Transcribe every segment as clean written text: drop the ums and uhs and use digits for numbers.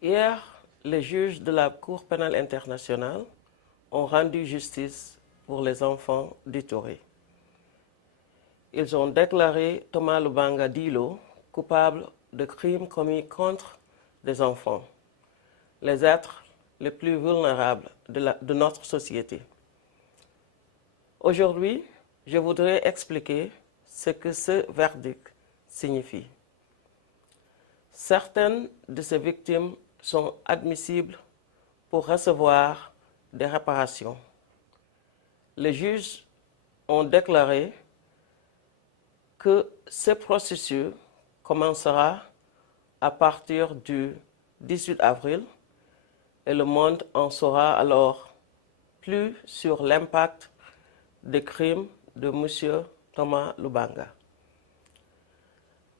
Hier, les juges de la Cour pénale internationale ont rendu justice pour les enfants d'Ituri. Ils ont déclaré Thomas Lubanga Dilo coupable de crimes commis contre des enfants, les êtres les plus vulnérables de notre société. Aujourd'hui, je voudrais expliquer ce que ce verdict signifie. Certaines de ces victimes sont admissibles pour recevoir des réparations. Les juges ont déclaré que ce processus commencera à partir du 18 avril et le monde en saura alors plus sur l'impact des crimes de M. Thomas Lubanga.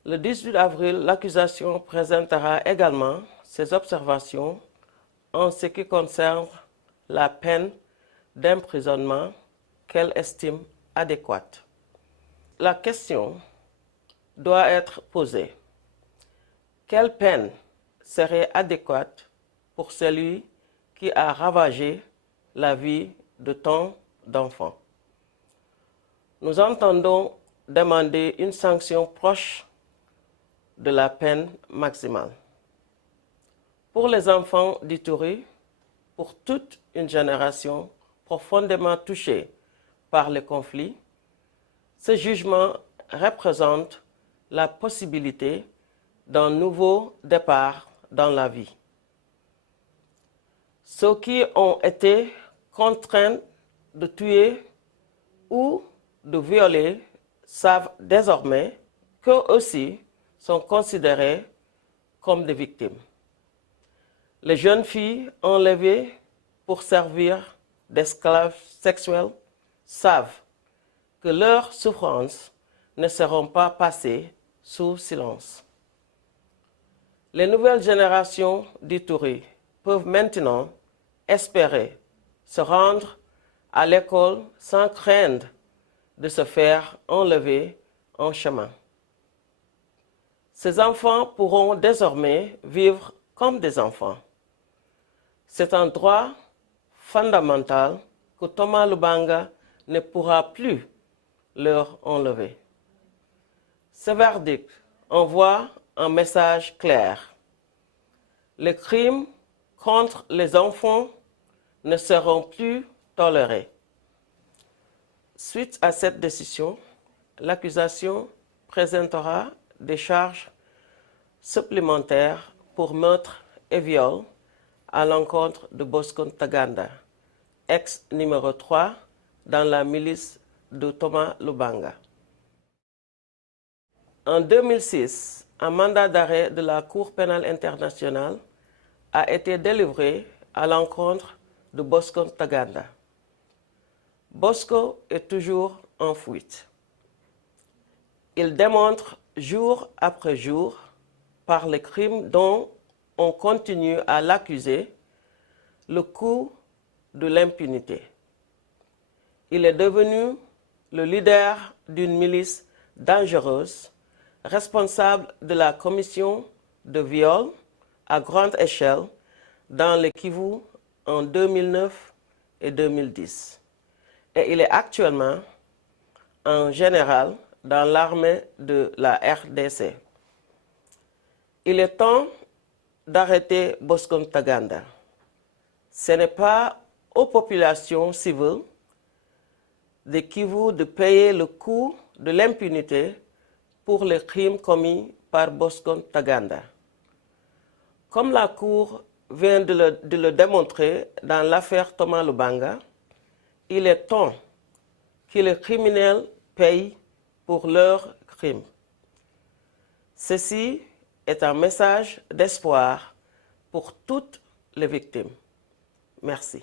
Le 18 avril, l'accusation présentera également ses observations en ce qui concerne la peine d'emprisonnement qu'elle estime adéquate. La question doit être posée. Quelle peine serait adéquate pour celui qui a ravagé la vie de tant d'enfants? Nous entendons demander une sanction proche de la peine maximale. Pour les enfants d'Ituri, pour toute une génération profondément touchée par les conflits, ce jugement représente la possibilité d'un nouveau départ dans la vie. Ceux qui ont été contraints de tuer ou de violer savent désormais qu'eux aussi sont considérés comme des victimes. Les jeunes filles enlevées pour servir d'esclaves sexuels savent que leurs souffrances ne seront pas passées sous silence. Les nouvelles générations d'Ituri peuvent maintenant espérer se rendre à l'école sans craindre de se faire enlever en chemin. Ces enfants pourront désormais vivre comme des enfants. C'est un droit fondamental que Thomas Lubanga ne pourra plus leur enlever. Ce verdict envoie un message clair. Les crimes contre les enfants ne seront plus tolérés. Suite à cette décision, l'accusation présentera des charges supplémentaires pour meurtre et viol à l'encontre de Bosco Ntaganda, ex numéro 3 dans la milice de Thomas Lubanga. En 2006, un mandat d'arrêt de la Cour pénale internationale a été délivré à l'encontre de Bosco Ntaganda. Bosco est toujours en fuite. Il démontre jour après jour, par les crimes dont on continue à l'accuser, le coût de l'impunité. Il est devenu le leader d'une milice dangereuse, responsable de la commission de viol à grande échelle dans le Kivu en 2009 et 2010. Et il est actuellement un général dans l'armée de la RDC. Il est temps d'arrêter Bosco Ntaganda. Ce n'est pas aux populations civiles de Kivu de payer le coût de l'impunité pour les crimes commis par Bosco Ntaganda. Comme la Cour vient de le démontrer dans l'affaire Thomas Lubanga, il est temps que les criminels payent pour leurs crimes. Ceci est un message d'espoir pour toutes les victimes. Merci.